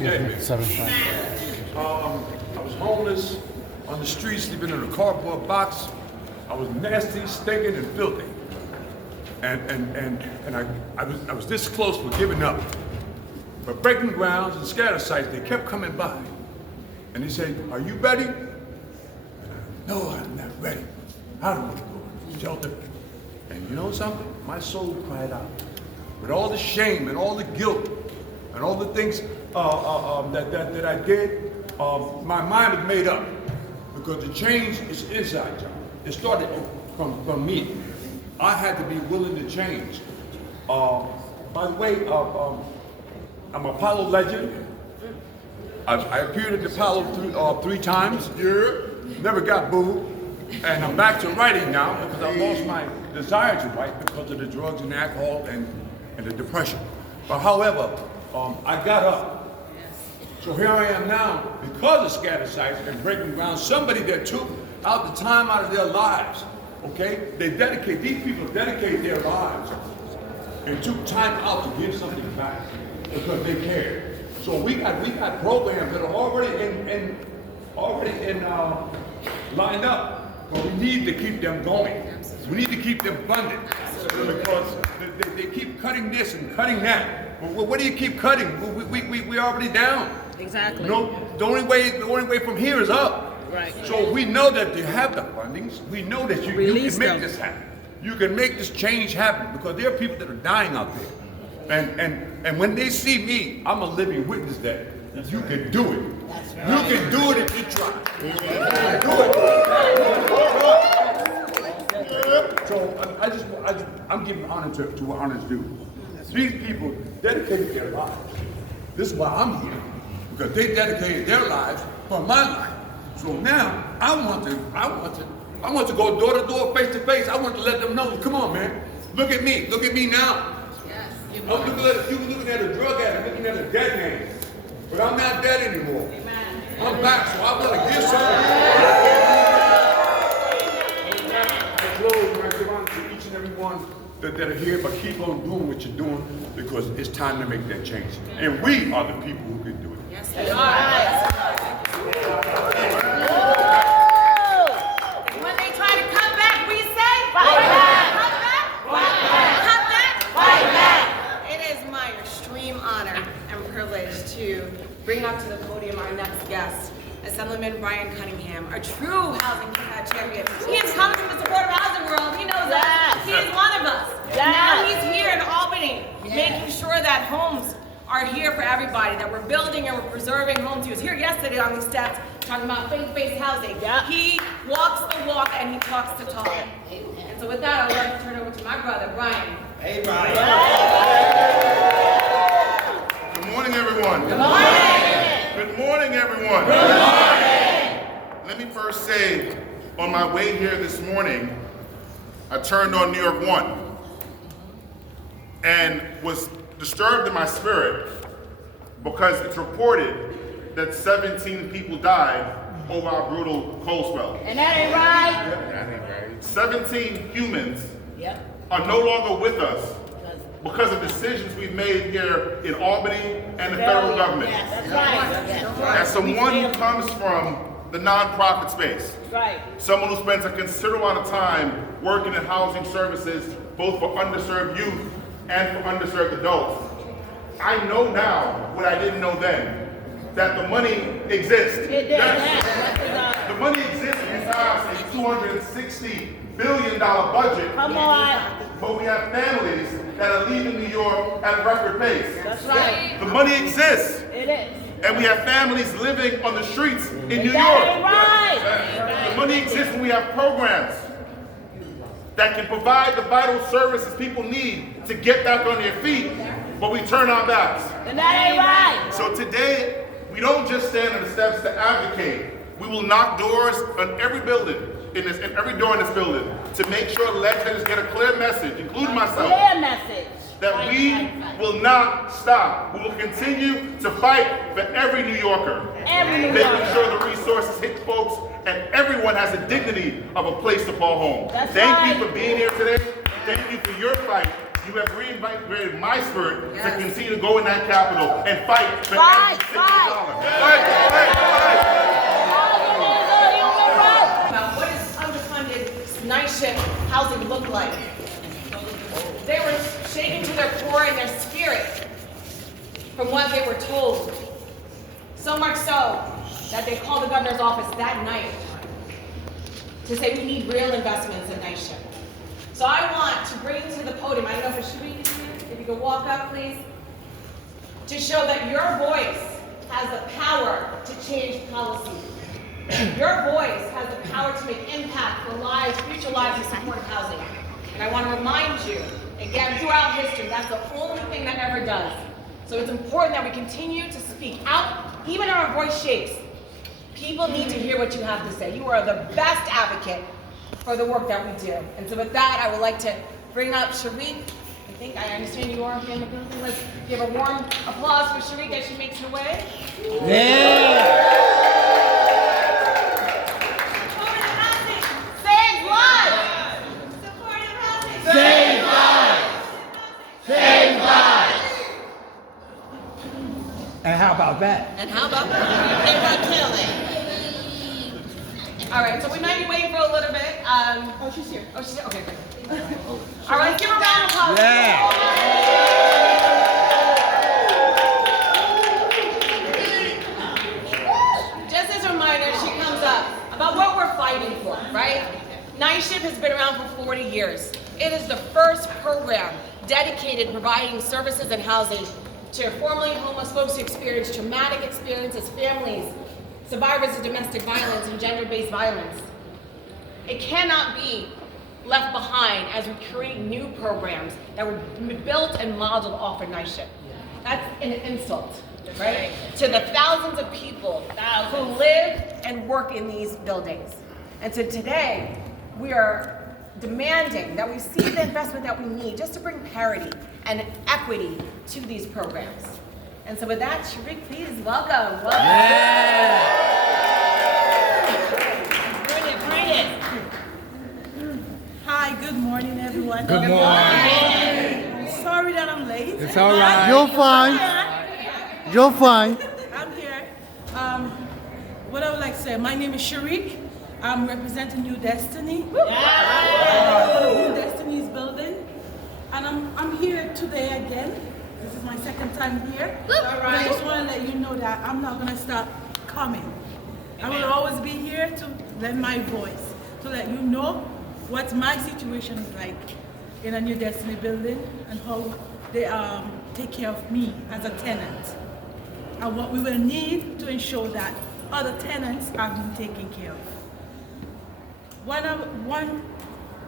I was homeless on the street, sleeping in a cardboard box. I was nasty, stinking, and filthy. And I was this close to giving up. But Breaking Grounds and Scatter Sites, they kept coming by. And they said, "Are you ready?" And no, I'm not ready. I don't want to go to shelter. And you know something? My soul cried out. With all the shame and all the guilt and all the things that I did, my mind was made up. Because the change is inside, John. It started from me. I had to be willing to change. By the way, I'm an Apollo legend. I appeared at the Apollo three times. Yeah. Never got booed. And I'm back to writing now because I lost my desire to write because of the drugs and alcohol and the depression. But however, I got up. So here I am now because of Scatter Sites and Breaking Ground, somebody that took out the time out of their lives, okay? These people dedicated their lives and took time out to give something back because they cared. So we got programs that are already lined up, but we need to keep them going. We need to keep them funded because they keep cutting this and cutting that. Well, what do you keep cutting? We're already down. Exactly. You know, the only way from here is up. Right. So we know that you have the fundings. We know that you can make this happen. You can make this change happen because there are people that are dying out there. And when they see me, I'm a living witness that you can do it. That's right. You can do it if you try. You can do it. So I'm giving honor to what honor's due. These people dedicated their lives. This is why I'm here. Because they dedicated their lives for my life. So now I want to go door to door, face to face. I want to let them know, come on, man. Look at me now. Yes. You looking at a drug addict, looking at a dead man. But I'm not dead anymore. Amen. I'm back, so I want to give something. I close, I give honor to each and every one that are here, but keep on doing what you're doing because it's time to make that change. And we are the people who can do it. Yes, we are. When they try to come back, we say, fight back. Come back, fight back. Come back, fight back. It is my extreme honor and privilege to bring up to the podium our next guest, Assemblyman Brian Cunningham, our true housing champion. He has come from the supportive housing world. He knows us. He is one of us. Now he's here in Albany, making sure that homes are here for everybody, that we're building and we're preserving homes. He was here yesterday on these steps talking about faith-based housing. He walks the walk and he talks the talk. And so with that, I would like to turn it over to my brother, Brian. Hey, Brian. Good morning, everyone. Good morning. Good morning, everyone. Good morning. Let me first say, on my way here this morning, I turned on New York 1 and was disturbed in my spirit because it's reported that 17 people died over our brutal cold spell. And that ain't right. 17 humans Yep. are no longer with us because of decisions we've made here in Albany and the federal government. Yes, that's right. That's right. As someone who comes from the nonprofit space, That's right. someone who spends a considerable amount of time working in housing services, both for underserved youth and for underserved adults, I know now what I didn't know then, that the money exists. It did. Yes. The money exists. We have a $260 billion budget, Come on. but we have families that are leaving New York at record pace. That's right. The money exists, It is. and we have families living on the streets in New That ain't York. right. The money exists when we have programs that can provide the vital services people need to get back on their feet, but we turn our backs. And that ain't right. So today, we don't just stand on the steps to advocate. We will knock doors on every building, in every door in this building, to make sure legislators get a clear message, including myself, Clear message. that we will not stop. We will continue to fight for every New Yorker, Every New making Yorker. sure the resources hit folks and everyone has the dignity of a place to call home. That's Thank right. you for being here today. Thank you for your fight You have reinvigorated my spirit to continue to go in that capital and fight for Fight, every single fight. dollar. About what does underfunded night shift housing look like? They were shaken to their core in their spirit from what they were told. So much so that they called the governor's office that night to say we need real investments in night shift. So I want to bring to the podium, I don't know if Sharif is here, if you could walk up please, to show that your voice has the power to change policy. Your voice has the power to make impact for lives, future lives of supportive housing. And I want to remind you, again, throughout history, that's the only thing that ever does. So it's important that we continue to speak out, even if our voice shakes. People need to hear what you have to say. You are the best advocate for the work that we do. And so with that, I would like to bring up Sharif. I understand you are here in the building. Let's give a warm applause for Sharif as she makes her way. Supportive housing saves lives. Supportive housing saves lives. Save lives! And how about that? And how about that? They were killing. All right, so we might be waiting for a little bit. Oh, she's here. Oh, she's here. Okay, great. All right, let's give her a round of applause. Yeah. Just as a reminder, she comes up about what we're fighting for, right? Night Shift has been around for 40 years. It is the first program dedicated to providing services and housing to formerly homeless folks who experience traumatic experiences, families, survivors of domestic violence and gender-based violence. It cannot be left behind as we create new programs that were built and modeled off of Night Shift. That's an insult, right? To the thousands of people who live and work in these buildings. And so today, we are demanding that we see the investment that we need just to bring parity and equity to these programs. And so with that, Sharif, please welcome. Bring it. Hi, good morning, everyone. Good morning. I'm sorry that I'm late. It's all right. You're fine. You're fine. I'm here. What I would like to say, my name is Sharik. I'm representing New Destiny. New Destiny's building. And I'm here today again. This is my second time here. But I just want to let you know that I'm not going to stop coming. I will always be here to lend my voice, to let you know what my situation is like in a New Destiny building and how they take care of me as a tenant. And what we will need to ensure that other tenants are being taken care of. One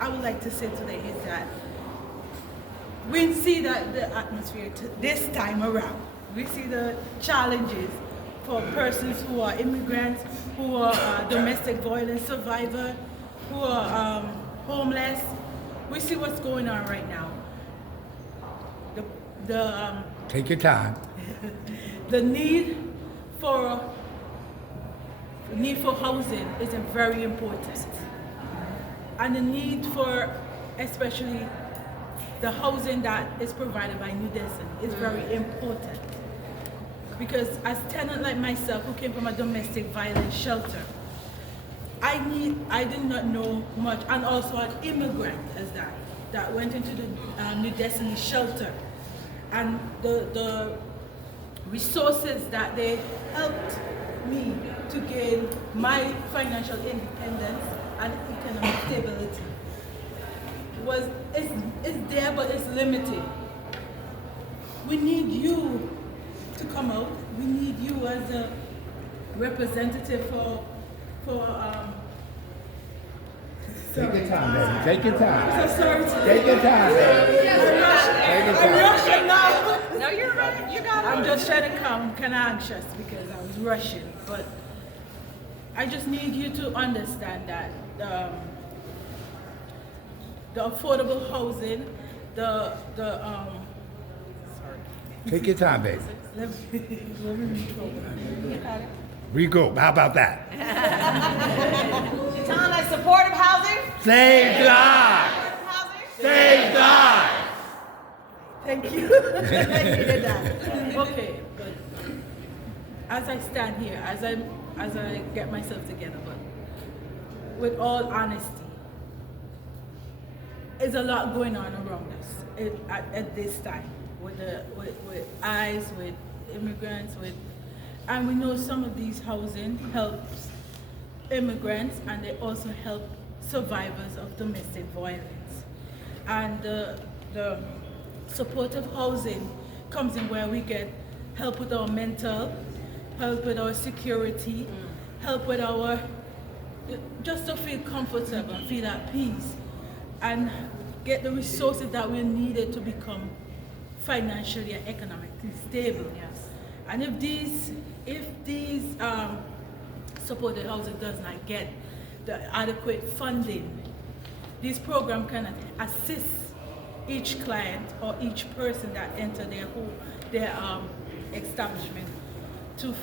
I would like to say today is that we see that the atmosphere this time around. We see the challenges for persons who are immigrants, who are domestic violence survivors, who are homeless. We see what's going on right now. Take your time. The need for housing is very important, and the need for especially the housing that is provided by New Destiny is very important, because as a tenant like myself who came from a domestic violence shelter, I did not know much, and also an immigrant as that went into the New Destiny shelter, and the resources that they helped me to gain my financial independence and economic stability is there, but it's limited. We need you to come out. We need you as a representative for Take your time, baby. Take your time. I'm so sorry to Take your time, baby. I'm rushing now. No, you're right. You got it. I'm just trying to come kind of anxious because I was rushing, but I just need you to understand that the affordable housing, Take your time, baby. let me We go. How about that? You're telling us supportive housing? Save lives! Housing? Save lives! Thank you. I needed that. Okay, but as I stand here, as I get myself together, but with all honesty, there's a lot going on around us at this time with ICE, with immigrants, and we know some of these housing helps immigrants, and they also help survivors of domestic violence. And the supportive housing comes in where we get help with our mental, help with our security, help with our, just to feel comfortable, feel at peace, and get the resources that we needed to become financially and economically stable. Yes. And if these supported housing does not get the adequate funding, this program can assist each client or each person that enter their establishment to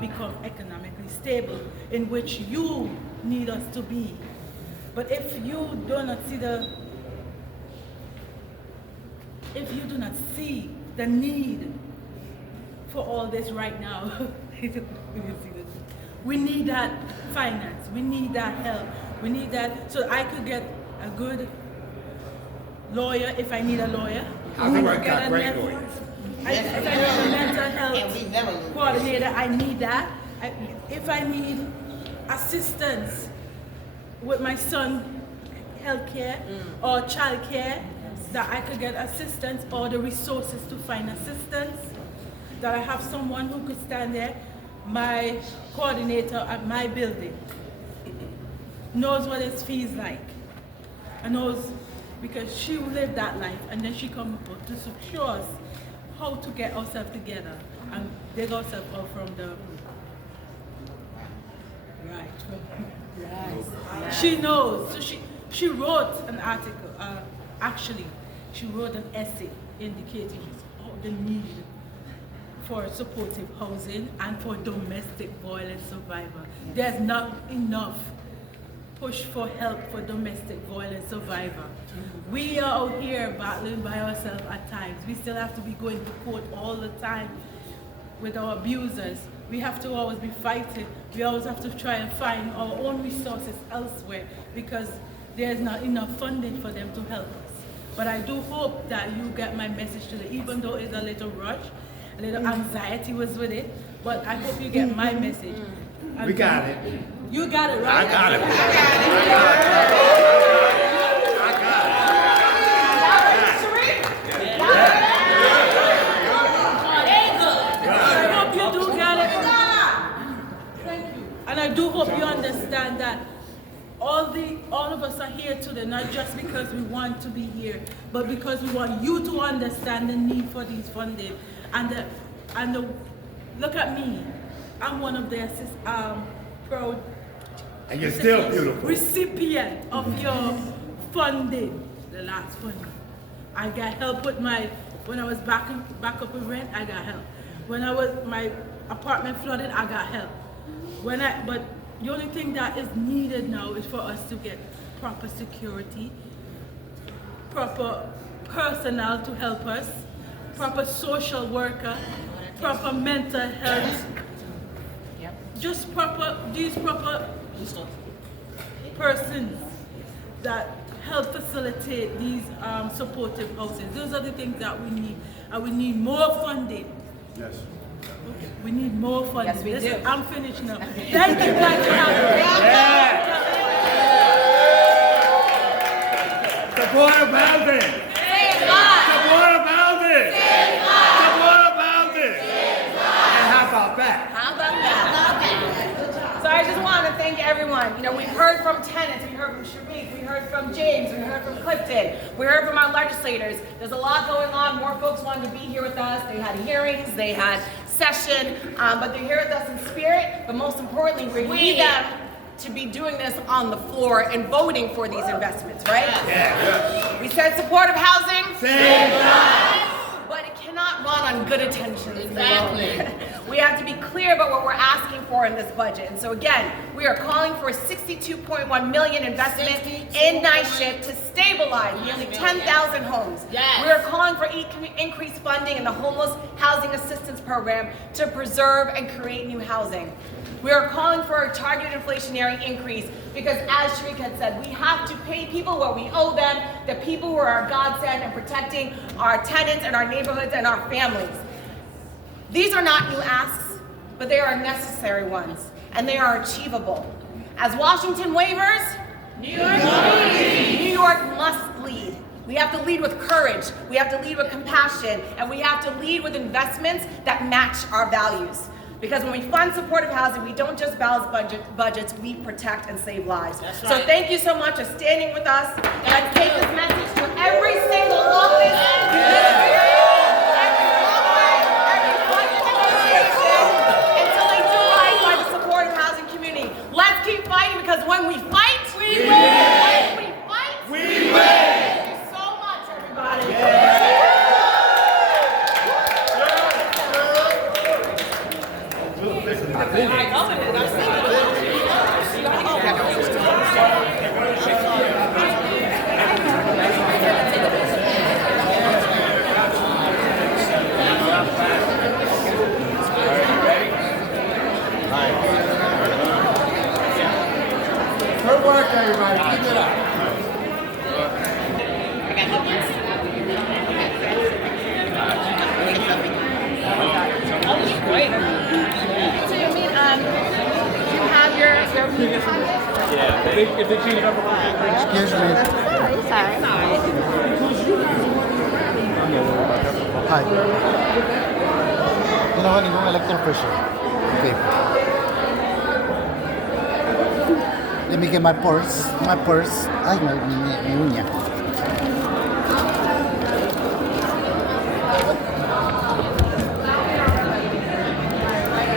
become economically stable, in which you need us to be. But if you do not see the need for all this right now, we need that finance, we need that help, we need that, so I could get a good lawyer if I need a lawyer. Housing work got great lawyers. If I need a mental health coordinator, I need that. If I need assistance with my son healthcare or childcare, that I could get assistance or the resources to find assistance, that I have someone who could stand there, my coordinator at my building knows what it feels like, and knows, because she lived that life, and then she come up to show us how to get ourselves together and dig ourselves out from the right. She knows. So she wrote an article. Actually, she wrote an essay indicating the need for supportive housing and for domestic violence survivors. There's not enough push for help for domestic violence survivors. We are out here battling by ourselves at times. We still have to be going to court all the time with our abusers. We have to always be fighting. We always have to try and find our own resources elsewhere because there's not enough funding for them to help us. But I do hope that you get my message today, even though it's a little rush, a little anxiety was with it, but I hope you get my message. We got it. You got it, right? I got it. I hope you do get it. Thank you. And I do hope you understand that all of us are here today, not just because we want to be here, but because we want you to understand the need for these funding. And look at me. I'm one of the proud And you're still beautiful. recipient of your funding, the last funding. I got help with when I was back up with rent, I got help. When my apartment flooded, I got help. But the only thing that is needed now is for us to get proper security, proper personnel to help us, proper social worker, proper mental health, just these proper persons that help facilitate these supportive houses. Those are the things that we need, and we need more funding. Yes. We need more funding. Yes, we do. I'm finished now. Thank you guys for having me. Supportive housing. Supportive housing. Supportive housing. And how about that? So I just want to thank everyone. You know, we've heard from tenants, we heard from Sharif, we heard from James, we heard from Clifton, we heard from our legislators. There's a lot going on. More folks wanted to be here with us. They had hearings, they had session, but they're here with us in spirit. But most importantly, we need them to be doing this on the floor and voting for these investments, right? Yeah. We said supportive housing. Save lives. But it cannot run on good intentions. Exactly. We have to be clear about what we're asking for in this budget. And so again, we are calling for a $62.1 million investment in night shift to stay stabilize nearly 10,000 homes. Yes. We are calling for increased funding in the Homeless Housing Assistance Program to preserve and create new housing. We are calling for a targeted inflationary increase because, as Sharik had said, we have to pay people what we owe them, the people who are our godsend and protecting our tenants and our neighborhoods and our families. These are not new asks, but they are necessary ones, and they are achievable. As Washington wavers, New York must lead. We have to lead with courage, we have to lead with compassion, and we have to lead with investments that match our values. Because when we fund supportive housing, we don't just balance budgets, we protect and save lives. That's So right. thank you so much for standing with us. Let's take this message to every single office, every walkway, every funding administration, until they do right by the supportive housing community. Let's keep fighting, because when we fight, we win. When we fight, we win. Thank you so much, everybody. Good work, everybody. Keep it up. So you mean, do you have your meeting on this? Excuse me. Hi. Ginawa ni mong electoral pressure. Okay. Let me get my purse. Ay, may unya.